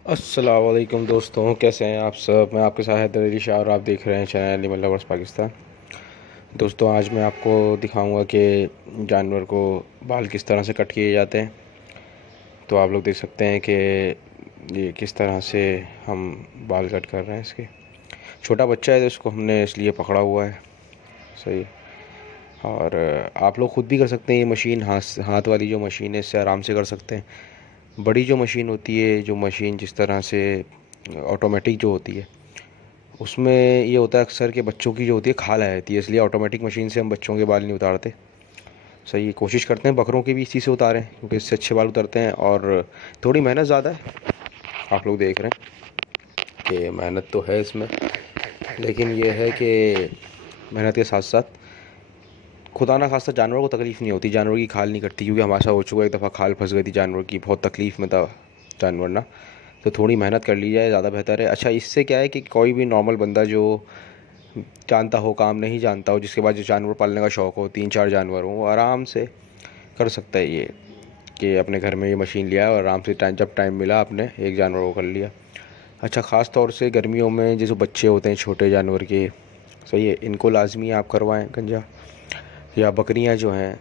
अस्सलाम वालेकुम दोस्तों, कैसे हैं आप सब। मैं आपके साथ हैदर अली शाह और आप देख रहे हैं चैनल एनिमल लवर्स पाकिस्तान। दोस्तों, आज मैं आपको दिखाऊंगा कि जानवर को बाल किस तरह से कट किए जाते हैं। तो आप लोग देख सकते हैं कि ये किस तरह से हम बाल कट कर रहे हैं। इसके छोटा बच्चा है तो इसको हमने इसलिए पकड़ा हुआ है। सही है। और आप लोग ख़ुद भी कर सकते हैं। ये मशीन हाथ हाथ वाली जो मशीन है, इससे आराम से कर सकते हैं। बड़ी जो मशीन होती है, जो मशीन जिस तरह से ऑटोमेटिक जो होती है, उसमें ये होता है अक्सर कि बच्चों की जो होती है खाल आ जाती है, इसलिए ऑटोमेटिक मशीन से हम बच्चों के बाल नहीं उतारते। सही है। कोशिश करते हैं बकरों के भी इसी से उतारें, क्योंकि इससे अच्छे बाल उतरते हैं और थोड़ी मेहनत ज़्यादा है। आप लोग देख रहे हैं कि मेहनत तो है इसमें, लेकिन ये है कि मेहनत के साथ साथ खुदा ना खास्ता जानवर को तकलीफ़ नहीं होती, जानवर की खाल नहीं कटती। क्योंकि हमारे साथ हो चुका, एक दफ़ा खाल फंस गई थी जानवर की, बहुत तकलीफ़ में था जानवर ना। तो थोड़ी मेहनत कर ली जाए, ज़्यादा बेहतर है। अच्छा, इससे क्या है कि कोई भी नॉर्मल बंदा जो जानता हो, काम नहीं जानता हो, जिसके पास जो जानवर पालने का शौक़ हो, 3-4 जानवर हो, वो आराम से कर सकता है। ये कि अपने घर में ये मशीन लिया और आराम से जब टाइम मिला आपने एक जानवर को कर लिया। अच्छा, ख़ास तौर से गर्मियों में जैसे बच्चे होते हैं छोटे जानवर के, सही है, इनको लाजमी आप करवाएं गंजा। या बकरियां जो हैं,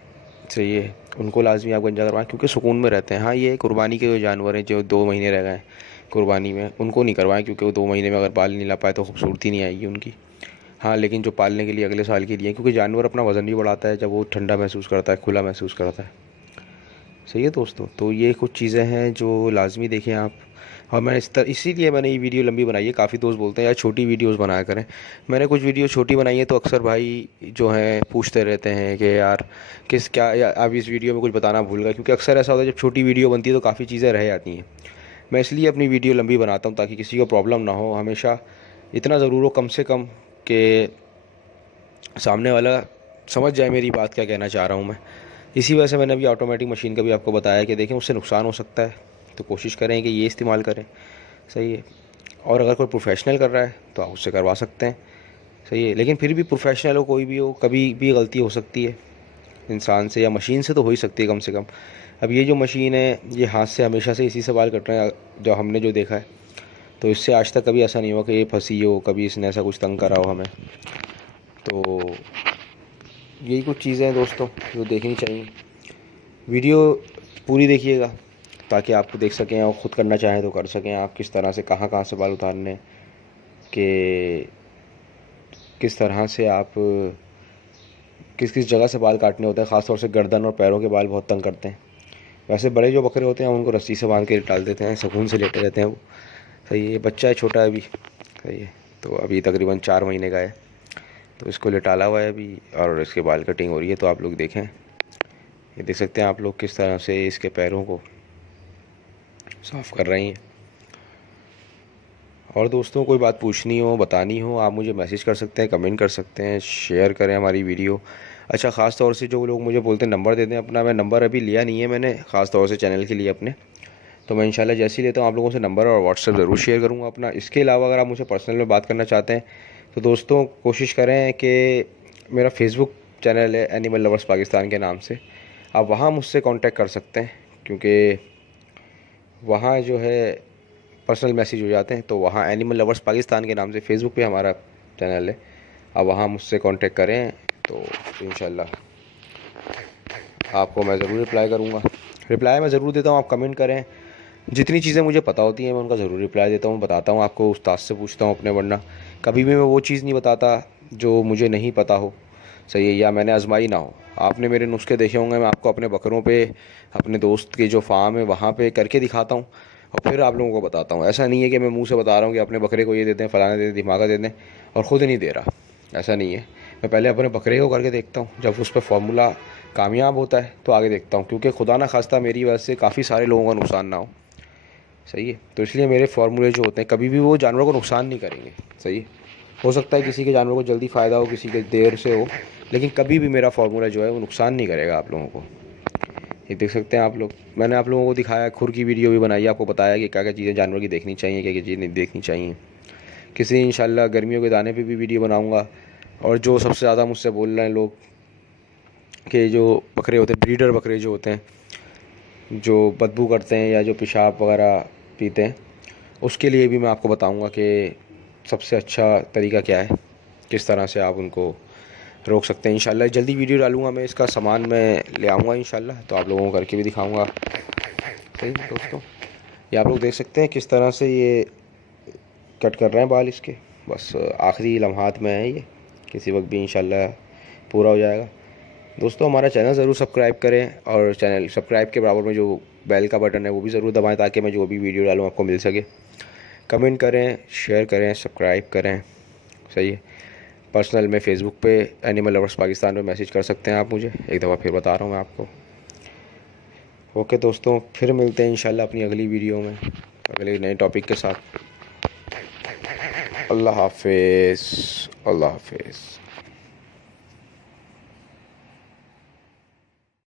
सही है, उनको लाजमी आप गंजा करवाएं, क्योंकि सुकून में रहते हैं। हाँ, ये कुर्बानी के जो जानवर हैं जो 2 महीने रह गए हैं कुर्बानी में, उनको नहीं करवाएं, क्योंकि वो 2 महीने में अगर बाल नहीं ला पाए तो खूबसूरती नहीं आएगी उनकी। हाँ, लेकिन जो पालने के लिए अगले साल के लिए, क्योंकि जानवर अपना वज़न भी बढ़ाता है जब वो ठंडा महसूस करता है, खुला महसूस करता है। सही है दोस्तों, तो ये कुछ चीज़ें हैं जो लाजमी देखें आप। और मैं इसीलिए मैंने ये वीडियो लंबी बनाई है। काफ़ी दोस्त बोलते हैं यार छोटी वीडियोस बनाया करें। मैंने कुछ वीडियो छोटी बनाई है, तो अक्सर भाई जो हैं पूछते रहते हैं कि यार किस क्या या आप इस वीडियो में कुछ बताना भूल गए, क्योंकि अक्सर ऐसा होता है जब छोटी वीडियो बनती है तो काफ़ी चीज़ें रह जाती हैं। मैं इसलिए अपनी वीडियो लंबी बनाता हूँ ताकि किसी को प्रॉब्लम ना हो। हमेशा इतना ज़रूर हो कम से कम कि सामने वाला समझ जाए मेरी बात क्या कहना चाह रहा हूँ मैं। इसी वजह से मैंने अभी ऑटोमेटिक मशीन का भी आपको बताया कि देखें उससे नुकसान हो सकता है, तो कोशिश करें कि ये इस्तेमाल करें। सही है। और अगर कोई प्रोफेशनल कर रहा है तो आप उससे करवा सकते हैं। सही है, लेकिन फिर भी प्रोफेशनल हो कोई भी हो, कभी भी गलती हो सकती है इंसान से या मशीन से, तो हो ही सकती है कम से कम। अब ये जो मशीन है ये हाथ से हमेशा से इसी से बाल कट रहे हैं जो हमने जो देखा है, तो इससे आज तक कभी ऐसा नहीं हुआ कि ये फंसी हो, कभी इसने ऐसा कुछ तंग करा हो हमें। तो यही कुछ चीज़ें हैं दोस्तों जो देखनी चाहिए। वीडियो पूरी देखिएगा ताकि आपको देख सकें और ख़ुद करना चाहें तो कर सकें आप, किस तरह से कहाँ कहाँ से बाल उतारने के, किस तरह से आप किस किस जगह से बाल काटने होते हैं। ख़ास तौर से गर्दन और पैरों के बाल बहुत तंग करते हैं। वैसे बड़े जो बकरे होते हैं उनको रस्सी से बांध के डाल देते हैं, सुकून से लेटे रहते हैं वो। सही है। बच्चा है, छोटा है अभी। सही है। तो अभी तकरीबन 4 महीने का है, तो इसको लेटाला हुआ है अभी और इसके बाल कटिंग हो रही है। तो आप लोग देखें, ये देख सकते हैं आप लोग किस तरह से इसके पैरों को साफ़ कर रही हैं। और दोस्तों, कोई बात पूछनी हो, बतानी हो, आप मुझे मैसेज कर सकते हैं, कमेंट कर सकते हैं, शेयर करें हमारी वीडियो। अच्छा, ख़ास तौर से जो लोग मुझे बोलते हैं नंबर दे दें अपना, मैं नंबर अभी लिया नहीं है मैंने, ख़ास तौर से चैनल के लिए अपने। तो मैं इंशाल्लाह जैसे ही लेता हूँ आप लोगों से नंबर और व्हाट्सएप ज़रूर शेयर करूँगा अपना। इसके अलावा अगर आप मुझसे पर्सनल में बात करना चाहते हैं तो दोस्तों कोशिश करें कि मेरा फेसबुक चैनल है एनिमल लवर्स पाकिस्तान के नाम से, आप वहाँ मुझसे कांटेक्ट कर सकते हैं, क्योंकि वहाँ जो है पर्सनल मैसेज हो जाते हैं। तो वहाँ एनिमल लवर्स पाकिस्तान के नाम से फेसबुक पे हमारा चैनल है, आप वहाँ मुझसे कांटेक्ट करें तो इंशाल्लाह आपको मैं ज़रूर रिप्लाई करूँगा। रिप्लाई मैं ज़रूर देता हूँ, आप कमेंट करें। जितनी चीज़ें मुझे पता होती हैं मैं उनका ज़रूर रिप्लाई देता हूँ, बताता हूँ आपको, उस्ताद से पूछता हूँ अपने, वरना कभी भी मैं वो चीज़ नहीं बताता जो मुझे नहीं पता हो। सही है, या मैंने आजमाई ना हो। आपने मेरे नुस्खे देखे होंगे, मैं आपको अपने बकरों पे, अपने दोस्त के जो फार्म है वहाँ पे करके दिखाता हूँ और फिर आप लोगों को बताता हूँ। ऐसा नहीं है कि मैं मुंह से बता रहा हूँ कि अपने बकरे को ये दे दें, फलाना दे दें, दिमागा दे दें और ख़ुद नहीं दे रहा। ऐसा नहीं है। मैं पहले अपने बकरे को करके देखता हूँ, जब उस पर फार्मूला कामयाब होता है तो आगे देखता हूँ, क्योंकि खुदा ना खास्ता मेरी वजह से काफ़ी सारे लोगों का नुकसान ना हो। सही है। तो इसलिए मेरे फार्मूले जो होते हैं कभी भी वो जानवर को नुकसान नहीं करेंगे। सही है। हो सकता है किसी के जानवर को जल्दी फ़ायदा हो, किसी के देर से हो, लेकिन कभी भी मेरा फार्मूला जो है वो नुकसान नहीं करेगा आप लोगों को। ये देख सकते हैं आप लोग, मैंने आप लोगों को दिखाया, खुर की वीडियो भी बनाई, आपको बताया कि क्या क्या चीज़ें जानवर की देखनी चाहिए, क्या क्या चीज़ें नहीं देखनी चाहिए। किसी इंशाल्लाह गर्मियों के दाने पे भी वीडियो बनाऊंगा। और जो सबसे ज़्यादा मुझसे बोल रहे हैं लोग कि जो बकरे होते हैं, ब्रीडर बकरे जो होते हैं, जो बदबू करते हैं या जो पेशाब वगैरह पीते हैं, उसके लिए भी मैं आपको बताऊंगा कि सबसे अच्छा तरीका क्या है, किस तरह से आप उनको रोक सकते हैं। इंशाल्लाह जल्दी वीडियो डालूंगा मैं, इसका सामान मैं ले आऊँगा इंशाल्लाह, तो आप लोगों को करके भी दिखाऊंगा। सही दोस्तों, ये आप लोग देख सकते हैं किस तरह से ये कट कर रहे हैं बाल इसके। बस आखिरी लम्हात में है ये, किसी वक्त भी इंशाल्लाह पूरा हो जाएगा। दोस्तों हमारा चैनल ज़रूर सब्सक्राइब करें, और चैनल सब्सक्राइब के बराबर में जो बेल का बटन है वो भी ज़रूर दबाएं, ताकि मैं जो भी वीडियो डालूँ आपको मिल सके। कमेंट करें, शेयर करें, सब्सक्राइब करें। सही है। पर्सनल में फ़ेसबुक पे एनिमल लवर्स पाकिस्तान में मैसेज कर सकते हैं आप मुझे, एक दफ़ा फिर बता रहा हूँ मैं आपको। ओके दोस्तों, फिर मिलते हैं इंशाल्लाह अपनी अगली वीडियो में अगले नए टॉपिक के साथ। अल्लाह हाफिज़। अल्लाह हाफिज़।